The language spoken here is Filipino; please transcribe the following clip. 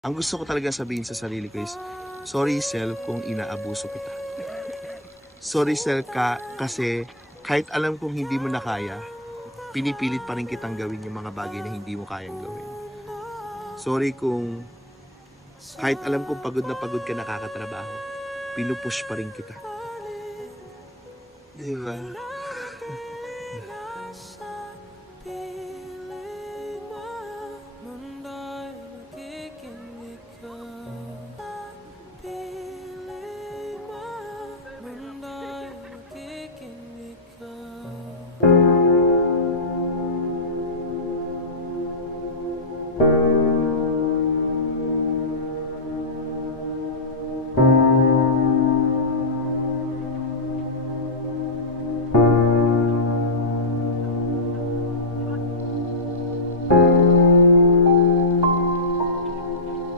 Ang gusto ko talaga sabihin sa sarili ko is, sorry self kung inaabuso kita. Sorry self kasi kahit alam kong hindi mo na kaya, pinipilit pa rin kitang gawin yung mga bagay na hindi mo kayang gawin. Sorry kung kahit alam kong pagod ka nakakatrabaho, pinupush pa rin kita. Diba?